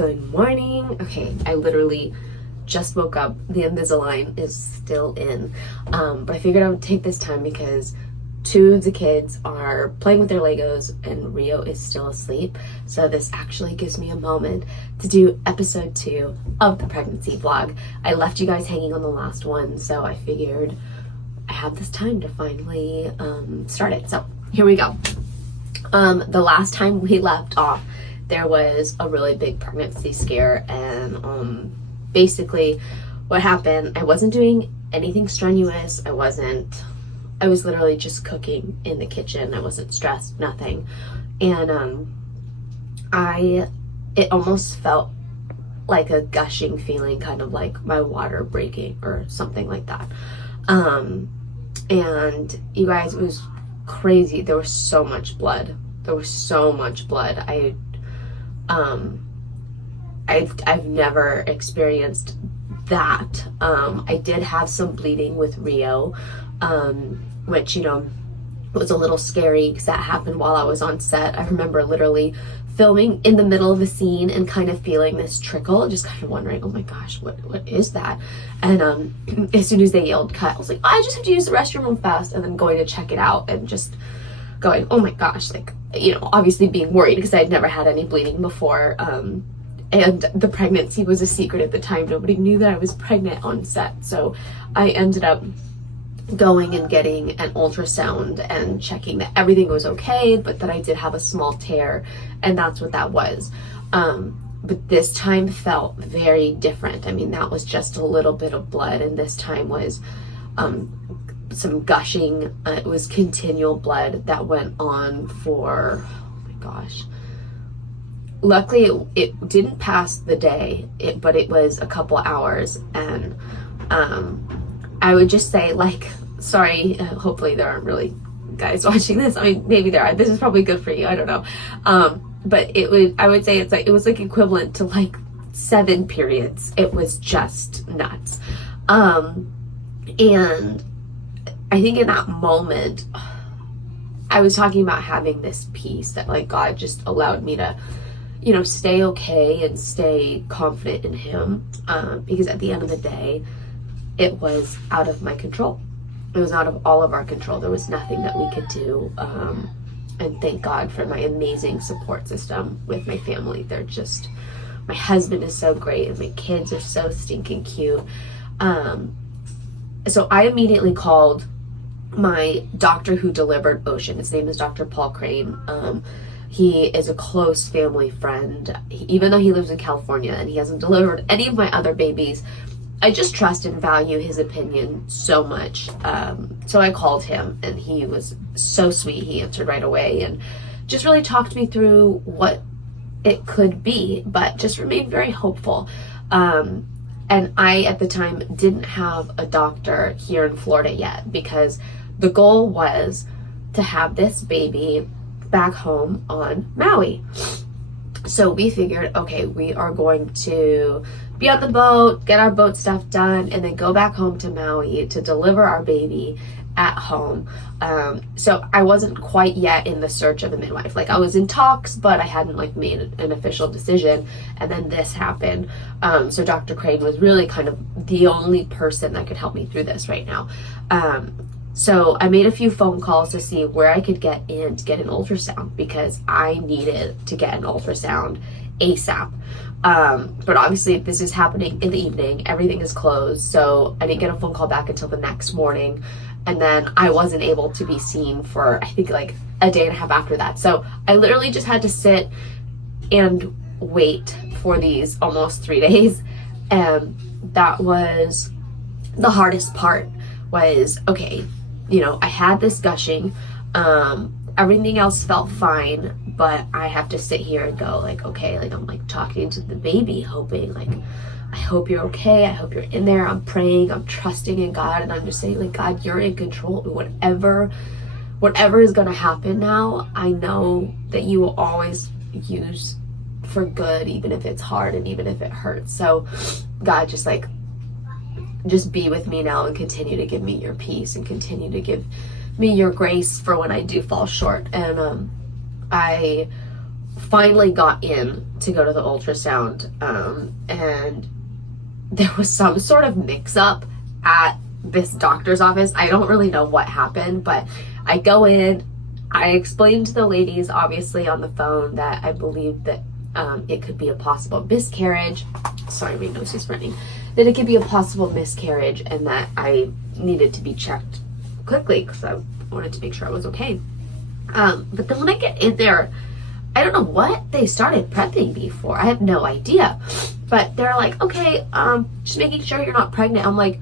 Good morning. Okay, I literally just woke up. The Invisalign is still in, but I figured I would take this time because two of the kids are playing with their Legos and Rio is still asleep. So this actually gives me a moment to do episode 2 of the pregnancy vlog. I left you guys hanging on the last one, so I figured I have this time to finally start it. So here we go. The last time we left off, there was a really big pregnancy scare, and basically what happened, I wasn't doing anything strenuous. I was literally just cooking in the kitchen. I wasn't stressed, nothing. And it almost felt like a gushing feeling, kind of like my water breaking or something like that. And you guys, it was crazy. There was so much blood. I've never experienced that. I did have some bleeding with Rio, which, was a little scary because that happened while I was on set. I remember literally filming in the middle of a scene and kind of feeling this trickle, just kind of wondering, oh my gosh, what is that? And as soon as they yelled cut, I was like, oh, I just have to use the restroom real fast, and then going to check it out and just going, oh my gosh, like, obviously being worried because I'd never had any bleeding before. And the pregnancy was a secret at the time. Nobody knew that I was pregnant on set. So I ended up going and getting an ultrasound and checking that everything was okay, but that I did have a small tear, and that's what that was. But this time felt very different. I mean, that was just a little bit of blood, and this time was some gushing. It was continual blood that went on for, oh my gosh. Luckily, it didn't pass the day, but it was a couple hours, and I would just say, sorry, hopefully there aren't really guys watching this. I mean, maybe there are. This is probably good for you. I don't know. But I would say it was equivalent to 7 periods. It was just nuts. And I think in that moment, I was talking about having this peace that God just allowed me to, stay okay and stay confident in him. Because at the end of the day, it was out of my control. It was out of all of our control. There was nothing that we could do. And thank God for my amazing support system with my family. My husband is so great, and my kids are so stinking cute. So I immediately called my doctor who delivered Ocean. His name is Dr. Paul Crane. He is a close family friend. Even though he lives in California and he hasn't delivered any of my other babies, I just trust and value his opinion so much. So I called him, and he was so sweet. He answered right away and just really talked me through what it could be, but just remained very hopeful. And I, at the time, didn't have a doctor here in Florida yet, because the goal was to have this baby back home on Maui. So we figured, okay, we are going to be on the boat, get our boat stuff done, and then go back home to Maui to deliver our baby at home. So I wasn't quite yet in the search of a midwife. I was in talks, but I hadn't made an official decision. And then this happened. So Dr. Crane was really kind of the only person that could help me through this right now. So I made a few phone calls to see where I could get in to get an ultrasound, because I needed to get an ultrasound ASAP. But obviously this is happening in the evening. Everything is closed. So I didn't get a phone call back until the next morning. And then I wasn't able to be seen for, I think, a day and a half after that. So I literally just had to sit and wait for these almost 3 days. And that was the hardest part. Was, okay, I had this gushing, everything else felt fine, but I have to sit here and go okay, I'm talking to the baby, hoping I hope you're okay, I hope you're in there, I'm praying, I'm trusting in God, and I'm just saying God, you're in control. Whatever is going to happen now, I know that you will always use for good, even if it's hard and even if it hurts. So God, just be with me now and continue to give me your peace and continue to give me your grace for when I do fall short. And I finally got in to go to the ultrasound, and there was some sort of mix-up at this doctor's office. I don't really know what happened, but I go in, I explained to the ladies, obviously on the phone, that I believed that it could be a possible miscarriage. Sorry, my nose is running. That it could be a possible miscarriage and that I needed to be checked quickly because I wanted to make sure I was okay. But then when I get in there, I don't know what they started prepping me for. I have no idea. But they're like, okay, just making sure you're not pregnant. I'm like,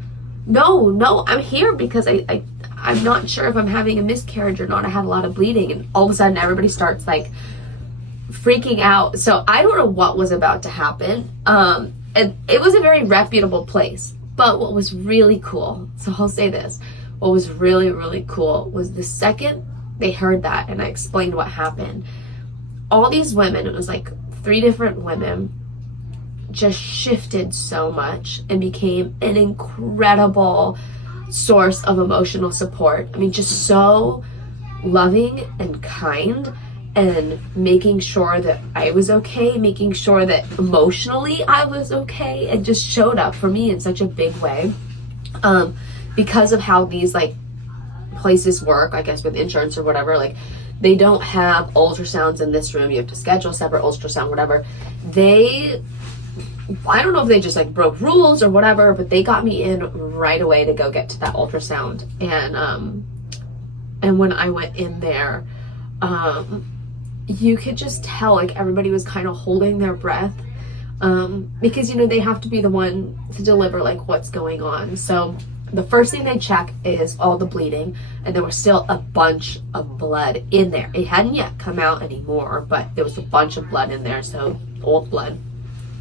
no, I'm here because I'm not sure if I'm having a miscarriage or not. I had a lot of bleeding. And all of a sudden everybody starts like freaking out. So I don't know what was about to happen. And it was a very reputable place. But what was really cool, so I'll say this, what was really, really cool was the second they heard that and I explained what happened, all these women, it was like 3 different women, just shifted so much and became an incredible source of emotional support. I mean, just so loving and kind and making sure that I was okay, making sure that emotionally I was okay, and just showed up for me in such a big way. Because of how these like places work, I guess with insurance or whatever, like they don't have ultrasounds in this room. You have to schedule separate ultrasound, whatever. I don't know if they just like broke rules or whatever, but they got me in right away to go get to that ultrasound. And when I went in there, you could just tell like everybody was kind of holding their breath, because, you know, they have to be the one to deliver like what's going on. So the first thing they check is all the bleeding, and there was still a bunch of blood in there. It hadn't yet come out anymore, but there was a bunch of blood in there, so old blood.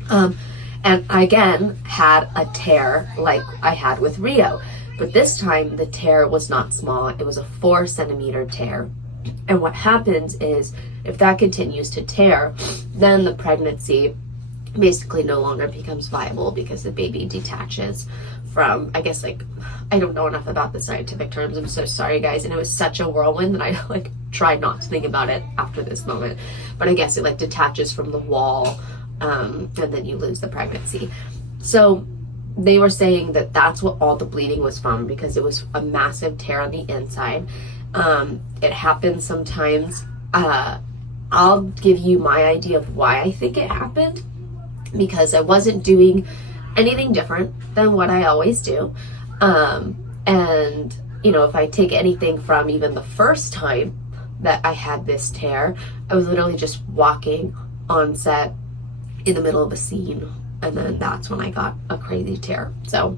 And I again had a tear like I had with Rio, but this time the tear was not small. It was a 4-centimeter tear. And what happens is if that continues to tear, then the pregnancy basically no longer becomes viable because the baby detaches from, I guess, like, I don't know enough about the scientific terms. I'm so sorry, guys. And it was such a whirlwind that I like tried not to think about it after this moment. But I guess it like detaches from the wall, and then you lose the pregnancy. So they were saying that that's what all the bleeding was from, because it was a massive tear on the inside. It happens sometimes. I'll give you my idea of why I think it happened, because I wasn't doing anything different than what I always do. And, you know, if I take anything from even the first time that I had this tear, I was literally just walking on set in the middle of a scene, and then that's when I got a crazy tear. So,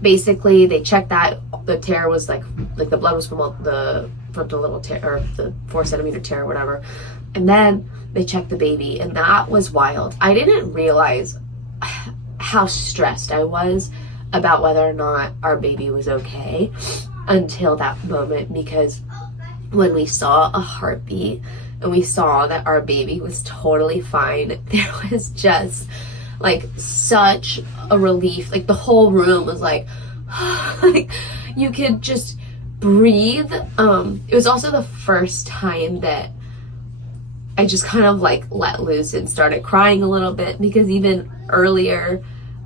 basically they checked that the tear was like the blood was from the little tear, or the 4-centimeter tear or whatever. And then they checked the baby, and that was wild. I didn't realize how stressed I was about whether or not our baby was okay until that moment, because when we saw a heartbeat and we saw that our baby was totally fine, there was just like such a relief. Like the whole room was like, like you could just breathe. It was also the first time that I just kind of like let loose and started crying a little bit, because even earlier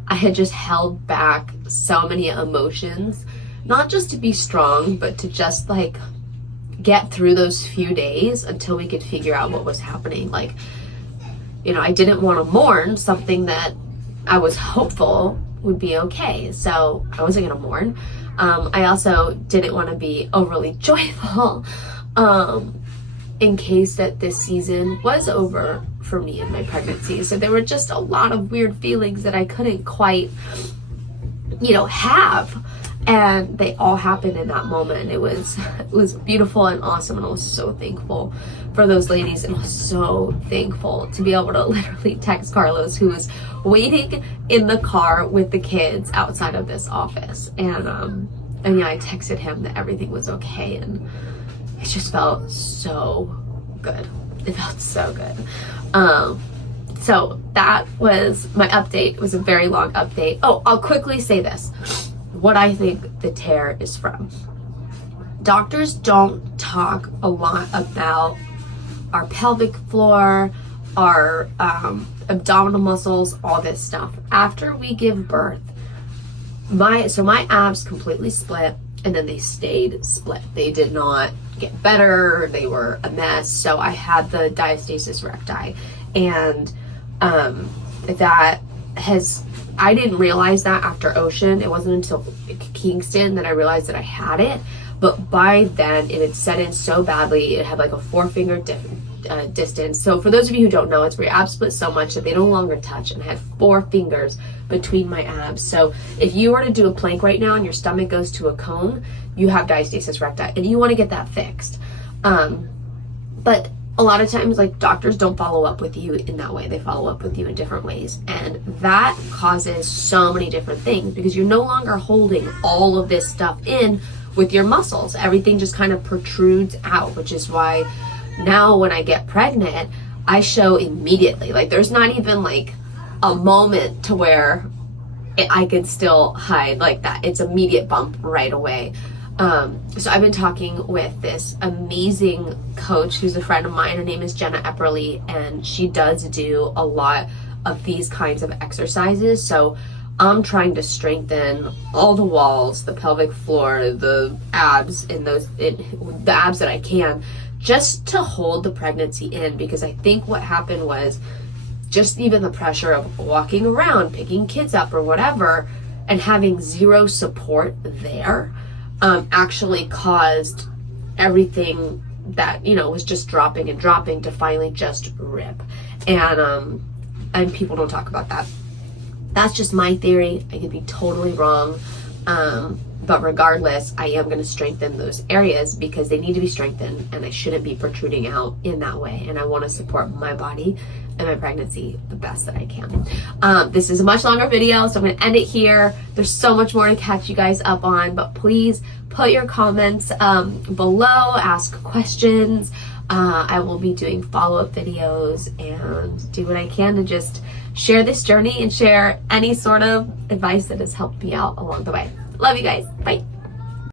I had just held back so many emotions, not just to be strong, but to just like get through those few days until we could figure out what was happening. Like, you know, I didn't want to mourn something that I was hopeful would be okay. So I wasn't going to mourn. I also didn't want to be overly joyful in case that this season was over for me and my pregnancy. So there were just a lot of weird feelings that I couldn't quite, you know, have. And they all happened in that moment. It was beautiful and awesome, and I was so thankful for those ladies, and I was so thankful to be able to literally text Carlos, who was waiting in the car with the kids outside of this office. And yeah, I texted him that everything was okay, and it just felt so good. It felt so good. So that was my update. It was a very long update. Oh, I'll quickly say this. What I think the tear is from. Doctors don't talk a lot about our pelvic floor, our abdominal muscles, all this stuff. After we give birth, my abs completely split, and then they stayed split. They did not get better. They were a mess. So I had the diastasis recti, and I didn't realize that after Ocean. It wasn't until Kingston that I realized that I had it. But by then, it had set in so badly. It had like a 4-finger distance. So for those of you who don't know, it's where your abs split so much that they no longer touch, and I had 4 fingers between my abs. So if you were to do a plank right now and your stomach goes to a cone, you have diastasis recti, and you want to get that fixed. But a lot of times, like, doctors don't follow up with you in that way. They follow up with you in different ways, and that causes so many different things because you're no longer holding all of this stuff in with your muscles. Everything just kind of protrudes out, which is why now when I get pregnant, I show immediately. Like, there's not even like a moment to where I can still hide like that. It's immediate bump right away. So I've been talking with this amazing coach who's a friend of mine. Her name is Jenna Epperly, and she does do a lot of these kinds of exercises. So I'm trying to strengthen all the walls, the pelvic floor, the abs, the abs that I can, just to hold the pregnancy in, because I think what happened was just even the pressure of walking around, picking kids up or whatever, and having zero support there actually caused everything that, you know, was just dropping and dropping to finally just rip. And people don't talk about that. That's just my theory. I could be totally wrong. But regardless, I am going to strengthen those areas because they need to be strengthened, and I shouldn't be protruding out in that way. And I want to support my body and my pregnancy the best that I can. This is a much longer video, so I'm going to end it here. There's so much more to catch you guys up on, but please put your comments below, ask questions. I will be doing follow-up videos and do what I can to just share this journey and share any sort of advice that has helped me out along the way. Love you guys. Bye.